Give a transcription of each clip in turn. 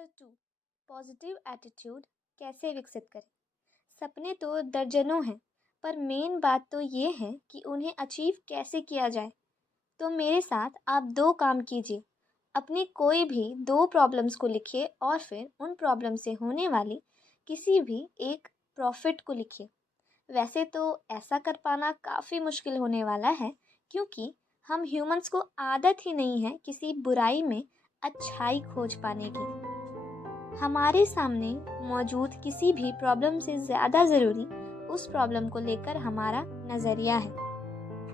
Chapter 2 positive attitude कैसे विकसित करें। सपने तो दर्जनों हैं, पर मेन बात तो ये है कि उन्हें अचीव कैसे किया जाए। तो मेरे साथ आप दो काम कीजिए। अपनी कोई भी दो प्रॉब्लम्स को लिखिए और फिर उन प्रॉब्लम से होने वाली किसी भी एक प्रॉफिट को लिखिए। वैसे तो ऐसा कर पाना काफ़ी मुश्किल होने वाला है, क्योंकि हम ह्यूमंस को आदत ही नहीं है किसी बुराई में अच्छाई खोज पाने की। हमारे सामने मौजूद किसी भी प्रॉब्लम से ज़्यादा ज़रूरी उस प्रॉब्लम को लेकर हमारा नज़रिया है,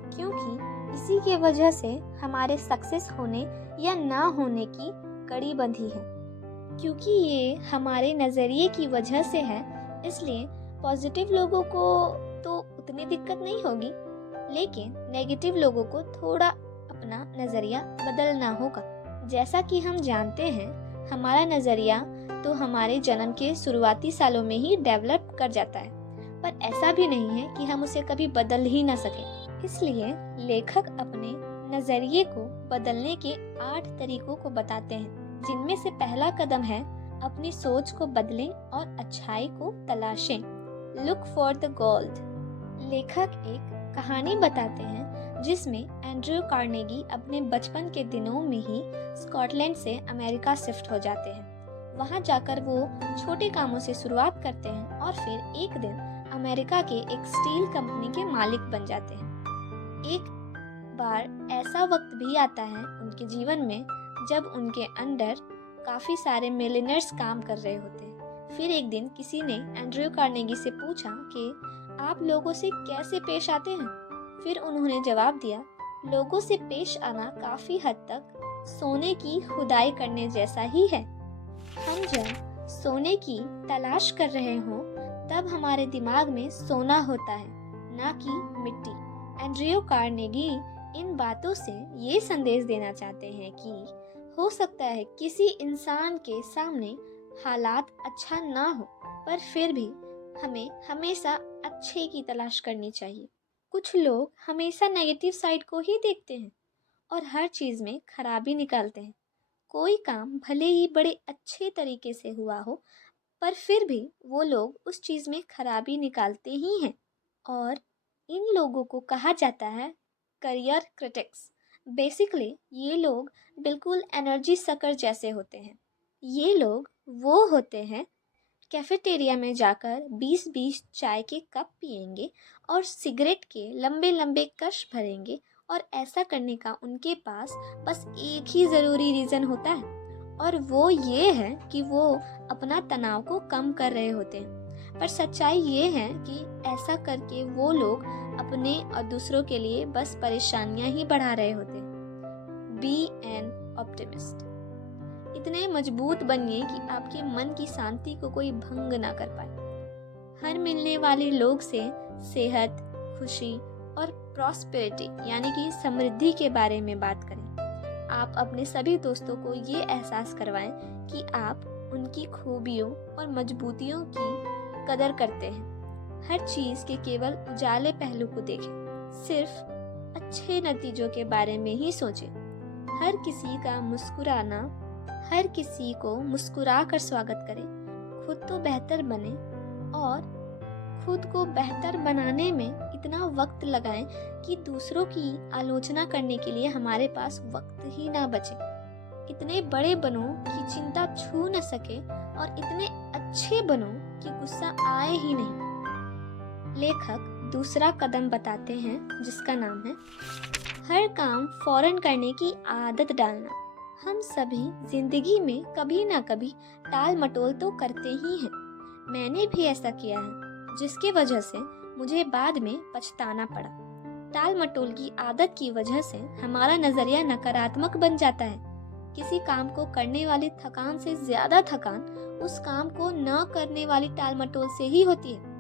क्योंकि इसी के वजह से हमारे सक्सेस होने या ना होने की कड़ी बंधी है। क्योंकि ये हमारे नज़रिए की वजह से है, इसलिए पॉजिटिव लोगों को तो उतनी दिक्कत नहीं होगी, लेकिन नेगेटिव लोगों को थोड़ा अपना नज़रिया बदलना होगा। जैसा कि हम जानते हैं, हमारा नज़रिया तो हमारे जन्म के शुरुआती सालों में ही डेवलप कर जाता है, पर ऐसा भी नहीं है कि हम उसे कभी बदल ही ना सकें। इसलिए लेखक अपने नज़रिए को बदलने के 8 तरीकों को बताते हैं, जिनमें से पहला कदम है अपनी सोच को बदलें और अच्छाई को तलाशें। Look for the gold. लेखक एक कहानी बताते हैं जिसमें एंड्रयू कार्नेगी अपने बचपन के दिनों में ही स्कॉटलैंड से अमेरिका शिफ्ट हो जाते हैं। वहां जाकर वो छोटे कामों से शुरुआत करते हैं और फिर एक दिन अमेरिका के एक स्टील कंपनी के मालिक बन जाते हैं। एक बार ऐसा वक्त भी आता है उनके जीवन में जब उनके अंडर काफ़ी सारे मिलियनर्स काम कर रहे होते हैं। फिर एक दिन किसी ने एंड्रयू कार्नेगी से पूछा कि आप लोगों से कैसे पेश आते हैं। फिर उन्होंने जवाब दिया, लोगों से पेश आना काफ़ी हद तक सोने की खुदाई करने जैसा ही है। हम जब सोने की तलाश कर रहे हों तब हमारे दिमाग में सोना होता है, ना कि मिट्टी। एंड्रयू कार्नेगी इन बातों से ये संदेश देना चाहते हैं कि हो सकता है किसी इंसान के सामने हालात अच्छा ना हो, पर फिर भी हमें हमेशा अच्छे की तलाश करनी चाहिए। कुछ लोग हमेशा नेगेटिव साइड को ही देखते हैं और हर चीज़ में खराबी निकालते हैं। कोई काम भले ही बड़े अच्छे तरीके से हुआ हो, पर फिर भी वो लोग उस चीज़ में खराबी निकालते ही हैं, और इन लोगों को कहा जाता है करियर क्रिटिक्स। बेसिकली ये लोग बिल्कुल एनर्जी सकर जैसे होते हैं। ये लोग वो होते हैं कैफेटेरिया में जाकर 20-20 चाय के कप पिएंगे और सिगरेट के लंबे लंबे कश भरेंगे, और ऐसा करने का उनके पास बस एक ही ज़रूरी रीज़न होता है, और वो ये है कि वो अपना तनाव को कम कर रहे होते हैं। पर सच्चाई ये है कि ऐसा करके वो लोग अपने और दूसरों के लिए बस परेशानियां ही बढ़ा रहे होते हैं। Be an optimist. इतने मजबूत बनिए कि आपके मन की शांति को कोई भंग ना कर पाए। हर मिलने वाले लोग से सेहत, खुशी और प्रॉस्पेरिटी यानी कि समृद्धि के बारे में बात करें। आप अपने सभी दोस्तों को ये एहसास करवाएं कि आप उनकी खूबियों और मजबूतियों की कदर करते हैं। हर चीज़ के केवल उजाले पहलू को देखें, सिर्फ अच्छे नतीजों के बारे में ही सोचें। हर किसी को मुस्कुरा कर स्वागत करें। खुद तो बेहतर बने, और खुद को बेहतर बनाने में इतना वक्त लगाएं कि दूसरों की आलोचना करने के लिए हमारे पास वक्त ही ना बचे। इतने बड़े बनो कि चिंता छू न सके, और इतने अच्छे बनो कि गुस्सा आए ही नहीं। लेखक दूसरा कदम बताते हैं जिसका नाम है हर काम फौरन करने की आदत डालना। हम सभी जिंदगी में कभी ना कभी टाल मटोल तो करते ही हैं। मैंने भी ऐसा किया है, जिसकी वजह से मुझे बाद में पछताना पड़ा। टाल मटोल की आदत की वजह से हमारा नजरिया नकारात्मक बन जाता है। किसी काम को करने वाली थकान से ज्यादा थकान उस काम को न करने वाली टाल मटोल से ही होती है।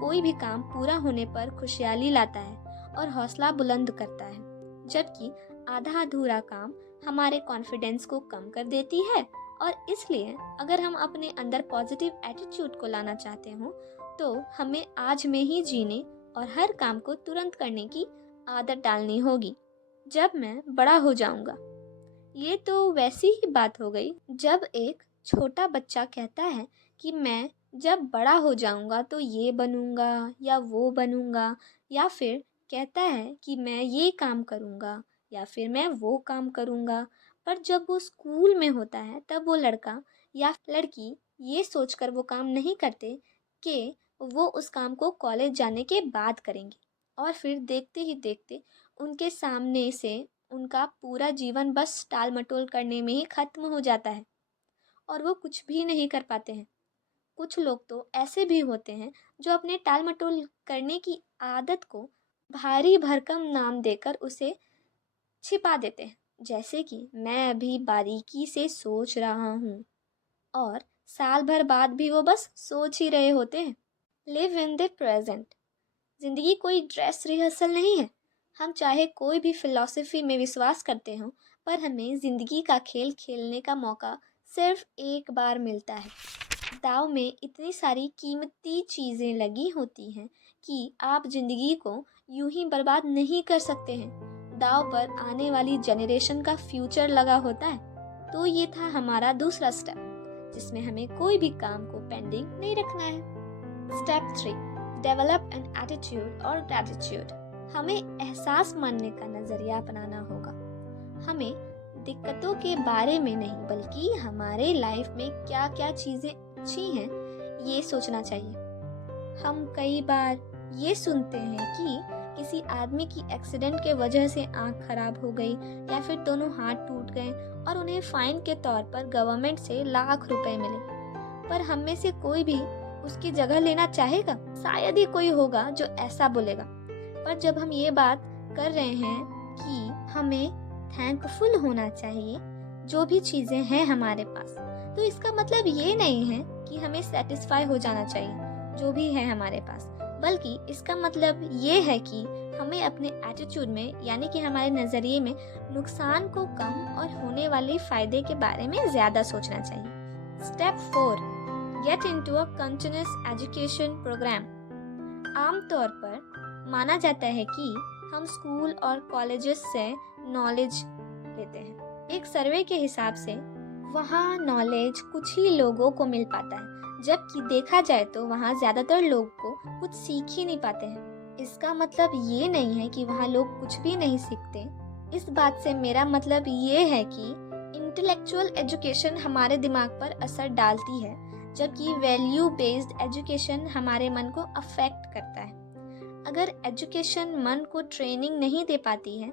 कोई भी काम पूरा होने पर खुशहाली लाता है और हौसला बुलंद करता है, जबकि आधा अधूरा काम हमारे कॉन्फिडेंस को कम कर देती है। और इसलिए अगर हम अपने अंदर पॉजिटिव एटीट्यूड को लाना चाहते हो, तो हमें आज में ही जीने और हर काम को तुरंत करने की आदत डालनी होगी। जब मैं बड़ा हो जाऊंगा, ये तो वैसी ही बात हो गई जब एक छोटा बच्चा कहता है कि मैं जब बड़ा हो जाऊंगा तो ये बनूंगा या वो बनूंगा, या फिर कहता है कि मैं ये काम करूंगा या फिर मैं वो काम करूंगा। पर जब वो स्कूल में होता है तब वो लड़का या लड़की ये सोचकर वो काम नहीं करते कि वो उस काम को कॉलेज जाने के बाद करेंगे, और फिर देखते ही देखते उनके सामने से उनका पूरा जीवन बस टाल मटोल करने में ही खत्म हो जाता है और वो कुछ भी नहीं कर पाते हैं। कुछ लोग तो ऐसे भी होते हैं जो अपने टाल मटोल करने की आदत को भारी भरकम नाम देकर उसे छिपा देते हैं, जैसे कि मैं अभी बारीकी से सोच रहा हूँ, और साल भर बाद भी वो बस सोच ही रहे होते हैं। Live in the present. जिंदगी कोई ड्रेस रिहर्सल नहीं है। हम चाहे कोई भी फिलॉसफी में विश्वास करते हों, पर हमें जिंदगी का खेल खेलने का मौका सिर्फ एक बार मिलता है। दाव में इतनी सारी कीमती चीज़ें लगी होती हैं कि आप जिंदगी को यूं ही बर्बाद नहीं कर सकते हैं। दाव पर आने वाली जनरेशन का फ्यूचर लगा होता है। तो ये था हमारा दूसरा स्टेप, जिसमें हमें कोई भी काम को पेंडिंग नहीं रखना है। स्टेप 3, डेवलप एन एटीट्यूड और ग्रैटिट्यूड। हमें एहसास मानने का नज़रिया अपनाना होगा। हमें दिक्कतों के बारे में नहीं, बल्कि हमारे लाइफ में क्या क्या चीज़ें अच्छी हैं ये सोचना चाहिए। हम कई बार ये सुनते हैं कि किसी आदमी की एक्सीडेंट के वजह से आंख खराब हो गई या फिर दोनों हाथ टूट गए और उन्हें फाइन के तौर पर गवर्नमेंट से लाख रुपए मिले, पर हम में से कोई भी उसकी जगह लेना चाहेगा? शायद ही कोई होगा जो ऐसा बोलेगा। पर जब हम ये बात कर रहे हैं कि हमें थैंकफुल होना चाहिए जो भी चीज़ें हैं हमारे पास, तो इसका मतलब ये नहीं है कि हमें सेटिस्फाई हो जाना चाहिए जो भी है हमारे पास, बल्कि इसका मतलब ये है कि हमें अपने एटीट्यूड में, यानी कि हमारे नज़रिए में, नुकसान को कम और होने वाले फ़ायदे के बारे में ज़्यादा सोचना चाहिए। Step 4, get into a continuous education program. आमतौर पर माना जाता है कि हम स्कूल और कॉलेजेस से नॉलेज लेते हैं। एक सर्वे के हिसाब से वहाँ नॉलेज कुछ ही लोगों को मिल पाता है, जबकि देखा जाए तो वहाँ ज़्यादातर लोग को कुछ सीख ही नहीं पाते हैं। इसका मतलब ये नहीं है कि वहाँ लोग कुछ भी नहीं सीखते। इस बात से मेरा मतलब ये है कि इंटेलेक्चुअल एजुकेशन हमारे दिमाग पर असर डालती है, जबकि वैल्यू बेस्ड एजुकेशन हमारे मन को अफेक्ट करता है। अगर एजुकेशन मन को ट्रेनिंग नहीं दे पाती है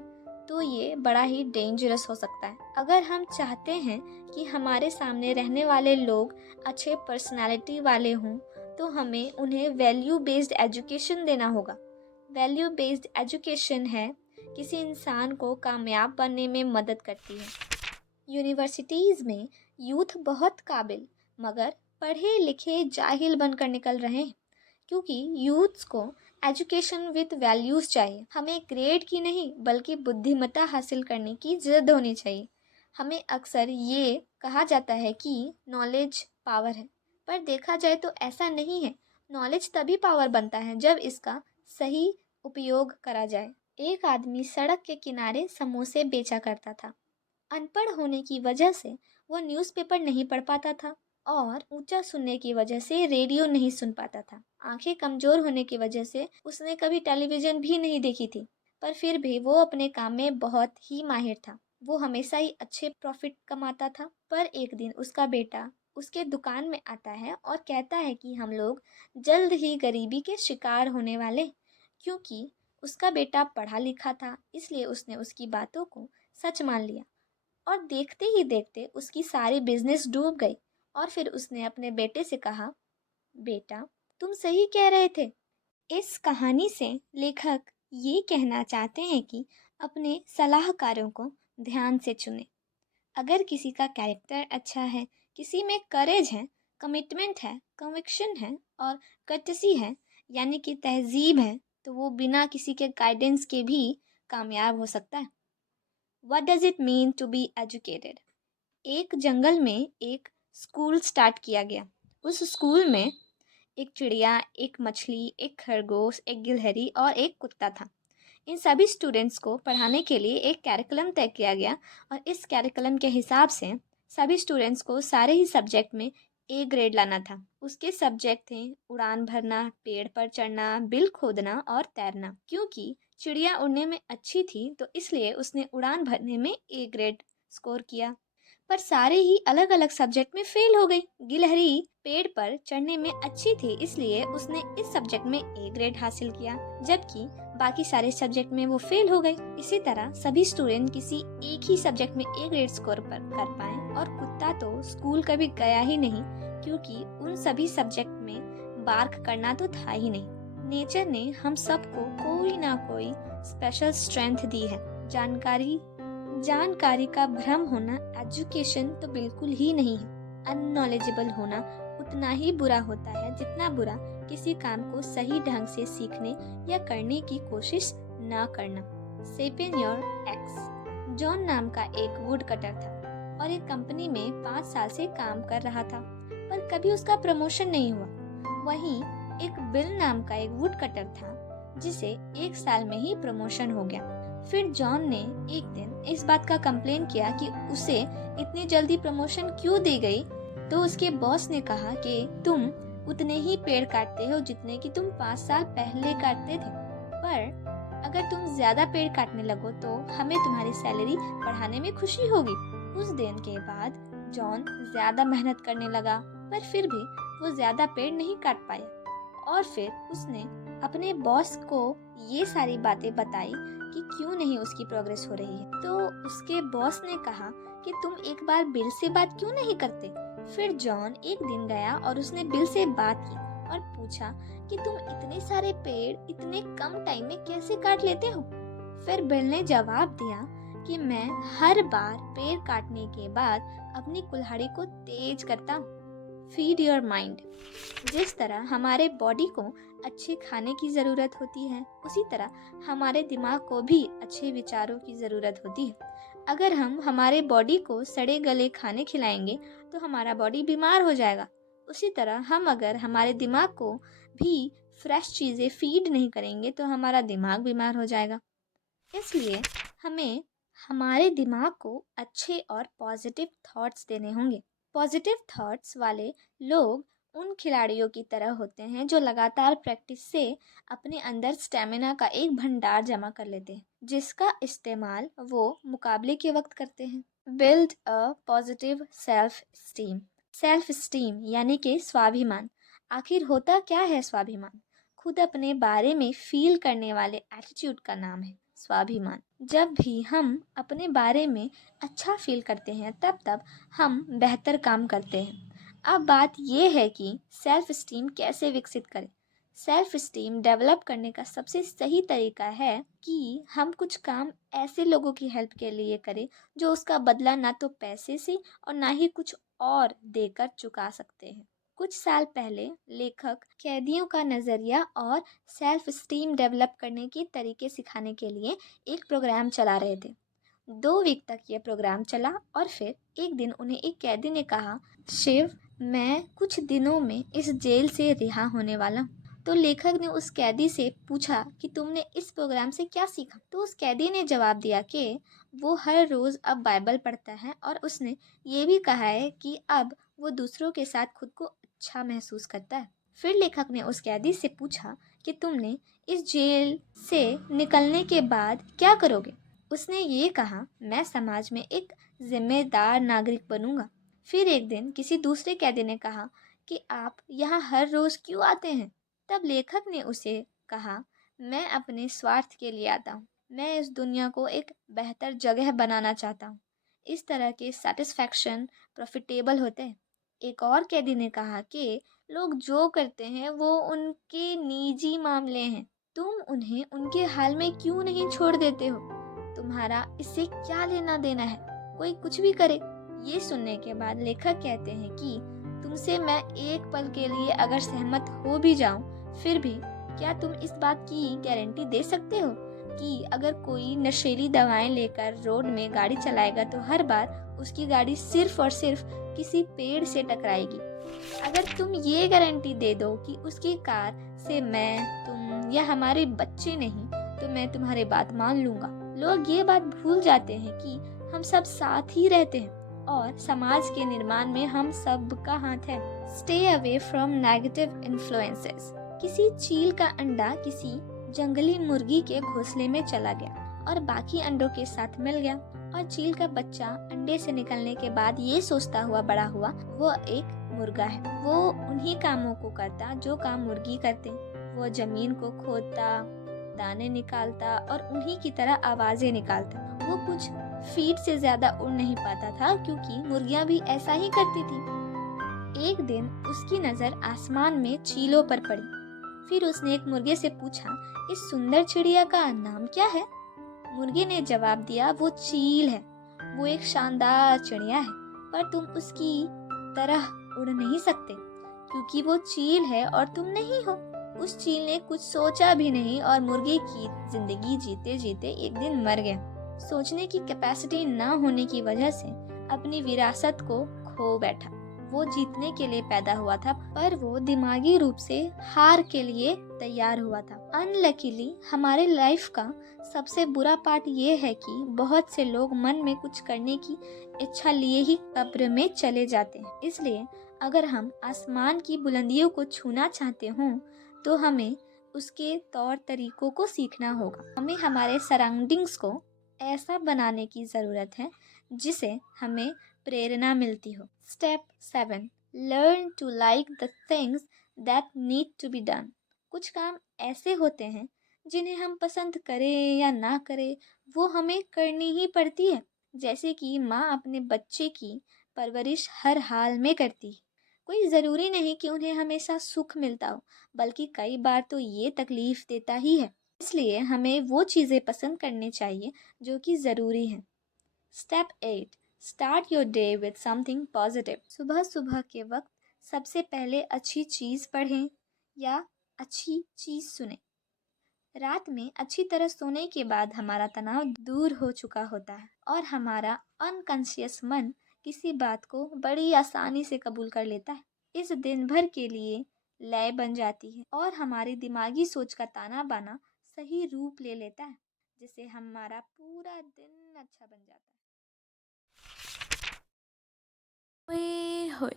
तो ये बड़ा ही डेंजरस हो सकता है। अगर हम चाहते हैं कि हमारे सामने रहने वाले लोग अच्छे पर्सनालिटी वाले हों, तो हमें उन्हें वैल्यू बेस्ड एजुकेशन देना होगा। वैल्यू बेस्ड एजुकेशन है किसी इंसान को कामयाब बनने में मदद करती है। यूनिवर्सिटीज़ में यूथ बहुत काबिल मगर पढ़े लिखे जाहिल बनकर निकल रहे हैं, क्योंकि यूथ्स को एजुकेशन विद वैल्यूज़ चाहिए। हमें ग्रेड की नहीं बल्कि बुद्धिमत्ता हासिल करने की जिद होनी चाहिए। हमें अक्सर ये कहा जाता है कि नॉलेज पावर है, पर देखा जाए तो ऐसा नहीं है। नॉलेज तभी पावर बनता है जब इसका सही उपयोग करा जाए। एक आदमी सड़क के किनारे समोसे बेचा करता था। अनपढ़ होने की वजह से वो न्यूज़पेपर नहीं पढ़ पाता था और ऊंचा सुनने की वजह से रेडियो नहीं सुन पाता था। आंखें कमज़ोर होने की वजह से उसने कभी टेलीविज़न भी नहीं देखी थी, पर फिर भी वो अपने काम में बहुत ही माहिर था। वो हमेशा ही अच्छे प्रॉफिट कमाता था। पर एक दिन उसका बेटा उसके दुकान में आता है और कहता है कि हम लोग जल्द ही गरीबी के शिकार होने वाले। क्योंकि उसका बेटा पढ़ा लिखा था, इसलिए उसने उसकी बातों को सच मान लिया और देखते ही देखते उसकी सारी बिजनेस डूब गई। और फिर उसने अपने बेटे से कहा, बेटा तुम सही कह रहे थे। इस कहानी से लेखक ये कहना चाहते हैं कि अपने सलाहकारों को ध्यान से चुनें। अगर किसी का कैरेक्टर अच्छा है, किसी में करेज है, कमिटमेंट है, कन्विक्शन है और कर्टसी है, यानी कि तहजीब है, तो वो बिना किसी के गाइडेंस के भी कामयाब हो सकता है। What does it mean to be educated? एक जंगल में एक स्कूल स्टार्ट किया गया। उस स्कूल में एक चिड़िया, एक मछली, एक खरगोश, एक गिलहरी और एक कुत्ता था। इन सभी स्टूडेंट्स को पढ़ाने के लिए एक कैरिकुलम तय किया गया और इस कैरिकुलम के हिसाब से सभी स्टूडेंट्स को सारे ही सब्जेक्ट में ए ग्रेड लाना था। उसके सब्जेक्ट थे उड़ान भरना, पेड़ पर चढ़ना, बिल खोदना और तैरना। क्योंकि चिड़िया उड़ने में अच्छी थी तो इसलिए उसने उड़ान भरने में ए ग्रेड स्कोर किया। पर सारे ही अलग अलग सब्जेक्ट में फेल हो गई। गिलहरी पेड़ पर चढ़ने में अच्छी थी इसलिए उसने इस सब्जेक्ट में ए ग्रेड हासिल किया, जबकि बाकी सारे सब्जेक्ट में वो फेल हो गई। इसी तरह सभी स्टूडेंट किसी एक ही सब्जेक्ट में ए ग्रेड स्कोर कर पाए और कुत्ता तो स्कूल कभी गया ही नहीं, क्योंकि उन सभी सब्जेक्ट में बार्क करना तो था ही नहीं। नेचर ने हम सबको कोई ना कोई स्पेशल स्ट्रेंथ दी है। जानकारी का भ्रम होना एजुकेशन तो बिल्कुल ही नहीं है। अननॉलेजेबल होना उतना ही बुरा होता है जितना बुरा किसी काम को सही ढंग से सीखने या करने की कोशिश न करना। सेपेनियर एक्स जॉन नाम का एक वुड कटर था और एक कंपनी में 5 साल से काम कर रहा था, पर कभी उसका प्रमोशन नहीं हुआ। वहीं एक बिल नाम का एक वुड कटर था जिसे 1 साल में ही प्रमोशन हो गया। फिर जॉन ने एक दिन इस बात का कंप्लेन किया कि उसे इतनी जल्दी प्रमोशन क्यों दी गई। तो उसके बॉस ने कहा कि तुम उतने ही पेड़ काटते हो जितने कि तुम 5 साल पहले काटते थे, पर अगर तुम ज्यादा पेड़ काटने लगो तो हमें तुम्हारी सैलरी बढ़ाने में खुशी होगी। उस दिन के बाद जॉन ज्यादा मेहनत करने लगा, पर फिर भी वो ज्यादा पेड़ नहीं काट पाया। और फिर उसने अपने बॉस को ये सारी बातें बताई कि क्यों नहीं उसकी प्रोग्रेस हो रही है। तो उसके बॉस ने कहा कि तुम एक बार बिल से बात क्यों नहीं करते। फिर जॉन एक दिन गया और उसने बिल से बात की और पूछा कि तुम इतने सारे पेड़ इतने कम टाइम में कैसे काट लेते हो। फिर बिल ने जवाब दिया कि मैं हर बार पेड़ काटने के बाद अपनी कुल्हाड़ी को तेज करता हूँ। Feed your mind. जिस तरह हमारे बॉडी को अच्छे खाने की ज़रूरत होती है, उसी तरह हमारे दिमाग को भी अच्छे विचारों की ज़रूरत होती है। अगर हम हमारे बॉडी को सड़े गले खाने खिलाएंगे तो हमारा बॉडी बीमार हो जाएगा। उसी तरह हम अगर हमारे दिमाग को भी फ्रेश चीज़ें फीड नहीं करेंगे तो हमारा दिमाग बीमार हो जाएगा। इसलिए हमें हमारे दिमाग को अच्छे और पॉजिटिव थॉट्स देने होंगे। पॉजिटिव थॉट्स वाले लोग उन खिलाड़ियों की तरह होते हैं जो लगातार प्रैक्टिस से अपने अंदर स्टेमिना का एक भंडार जमा कर लेते हैं, जिसका इस्तेमाल वो मुकाबले के वक्त करते हैं। Build a positive self esteem यानी कि स्वाभिमान। आखिर होता क्या है स्वाभिमान? खुद अपने बारे में फील करने वाले एटीट्यूड का नाम है स्वाभिमान। जब भी हम अपने बारे में अच्छा फील करते हैं तब हम बेहतर काम करते हैं। अब बात यह है कि सेल्फ स्टीम कैसे विकसित करें। सेल्फ स्टीम डेवलप करने का सबसे सही तरीका है कि हम कुछ काम ऐसे लोगों की हेल्प के लिए करें जो उसका बदला ना तो पैसे से और ना ही कुछ और देकर चुका सकते हैं। कुछ साल पहले लेखक कैदियों का नज़रिया और सेल्फ स्टीम डेवलप करने के तरीके सिखाने के लिए एक प्रोग्राम चला रहे थे। 2 वीक तक ये प्रोग्राम चला और फिर एक दिन उन्हें एक कैदी ने कहा, शिव, मैं कुछ दिनों में इस जेल से रिहा होने वाला हूँ। तो लेखक ने उस कैदी से पूछा कि तुमने इस प्रोग्राम से क्या सीखा। तो उस कैदी ने जवाब दिया कि वो हर रोज़ अब बाइबल पढ़ता है और उसने ये भी कहा है कि अब वो दूसरों के साथ खुद को अच्छा महसूस करता है। फिर लेखक ने उस कैदी से पूछा कि तुमने इस जेल से निकलने के बाद क्या करोगे। उसने ये कहा, मैं समाज में एक जिम्मेदार नागरिक बनूंगा। फिर एक दिन किसी दूसरे कैदी ने कहा कि आप यहाँ हर रोज़ क्यों आते हैं। तब लेखक ने उसे कहा, मैं अपने स्वार्थ के लिए आता हूँ। मैं इस दुनिया को एक बेहतर जगह बनाना चाहता हूँ। इस तरह के सेटिस्फैक्शन प्रॉफिटेबल होते हैं। एक और कैदी ने कहा कि लोग जो करते हैं वो उनके निजी मामले हैं, तुम उन्हें उनके हाल में क्यों नहीं छोड़ देते हो। तुम्हारा इससे क्या लेना देना है, कोई कुछ भी करे। ये सुनने के बाद लेखक कहते हैं कि तुमसे मैं एक पल के लिए अगर सहमत हो भी जाऊं, फिर भी क्या तुम इस बात की गारंटी दे सकते हो कि अगर कोई नशीली दवाएं लेकर रोड में गाड़ी चलाएगा तो हर बार उसकी गाड़ी सिर्फ और सिर्फ किसी पेड़ से टकराएगी। अगर तुम ये गारंटी दे दो कि उसकी कार से मैं, तुम या हमारे बच्चे नहीं, तो मैं तुम्हारी बात मान लूंगा। लोग ये बात भूल जाते हैं कि हम सब साथ ही रहते हैं। और समाज के निर्माण में हम सब का हाथ है। Stay away from negative influences. किसी चील का अंडा किसी जंगली मुर्गी के घोंसले में चला गया और बाकी अंडों के साथ मिल गया, और चील का बच्चा अंडे से निकलने के बाद ये सोचता हुआ बड़ा हुआ वो एक मुर्गा है। वो उन्हीं कामों को करता जो काम मुर्गी करते। वो जमीन को खोदता, दाने निकालता और उन्हीं की तरह आवाजें निकालता। वो कुछ फीट से ज्यादा उड़ नहीं पाता था क्योंकि मुर्गियां भी ऐसा ही करती थी। एक दिन उसकी नजर आसमान में चीलों पर पड़ी। फिर उसने एक मुर्गे से पूछा, इस सुंदर चिड़िया का नाम क्या है? मुर्गे ने जवाब दिया, वो चील है। वो एक शानदार चिड़िया है, पर तुम उसकी तरह उड़ नहीं सकते क्योंकि वो चील है और तुम नहीं हो। उस चील ने कुछ सोचा भी नहीं और मुर्गे की जिंदगी जीते जीते एक दिन मर गया। सोचने की कैपेसिटी न होने की वजह से अपनी विरासत को खो बैठा। वो जीतने के लिए पैदा हुआ था, पर वो दिमागी रूप से हार के लिए तैयार हुआ था। अनलकीली हमारे लाइफ का सबसे बुरा पार्ट ये है कि बहुत से लोग मन में कुछ करने की इच्छा लिए ही कब्र में चले जाते हैं। इसलिए अगर हम आसमान की बुलंदियों को छूना चाहते हों तो हमें उसके तौर तरीकों को सीखना होगा। हमें हमारे सराउंडिंग्स को ऐसा बनाने की ज़रूरत है जिसे हमें प्रेरणा मिलती हो। Step 7, learn to like the things that need to be done. कुछ काम ऐसे होते हैं जिन्हें हम पसंद करें या ना करें वो हमें करनी ही पड़ती है। जैसे कि माँ अपने बच्चे की परवरिश हर हाल में करती है। कोई ज़रूरी नहीं कि उन्हें हमेशा सुख मिलता हो, बल्कि कई बार तो ये तकलीफ देता ही है। इसलिए हमें वो चीज़ें पसंद करनी चाहिए जो कि ज़रूरी हैं। Step 8, start your day with something positive. सुबह सुबह के वक्त सबसे पहले अच्छी चीज़ पढ़ें या अच्छी चीज़ सुने। रात में अच्छी तरह सोने के बाद हमारा तनाव दूर हो चुका होता है और हमारा अनकॉन्शियस मन किसी बात को बड़ी आसानी से कबूल कर लेता है। इस दिन भर के लिए लय बन जाती है और हमारी दिमागी सोच का ताना बाना सही रूप ले लेता है, जिससे हमारा पूरा दिन अच्छा बन जाता है। ओए होए,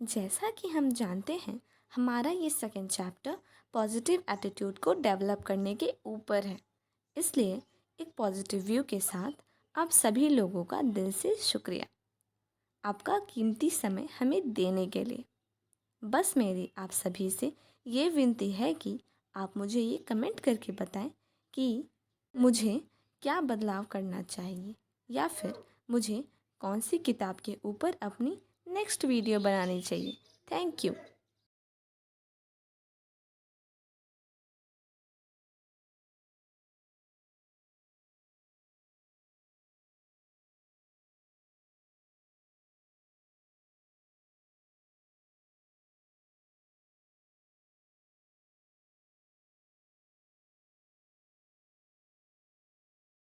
जैसा कि हम जानते हैं हमारा ये सेकंड चैप्टर पॉजिटिव एटीट्यूड को डेवलप करने के ऊपर है। इसलिए एक पॉजिटिव व्यू के साथ आप सभी लोगों का दिल से शुक्रिया, आपका कीमती समय हमें देने के लिए। बस मेरी आप सभी से ये विनती है कि आप मुझे ये कमेंट करके बताएं कि मुझे क्या बदलाव करना चाहिए या फिर मुझे कौन सी किताब के ऊपर अपनी नेक्स्ट वीडियो बनानी चाहिए। Thank you.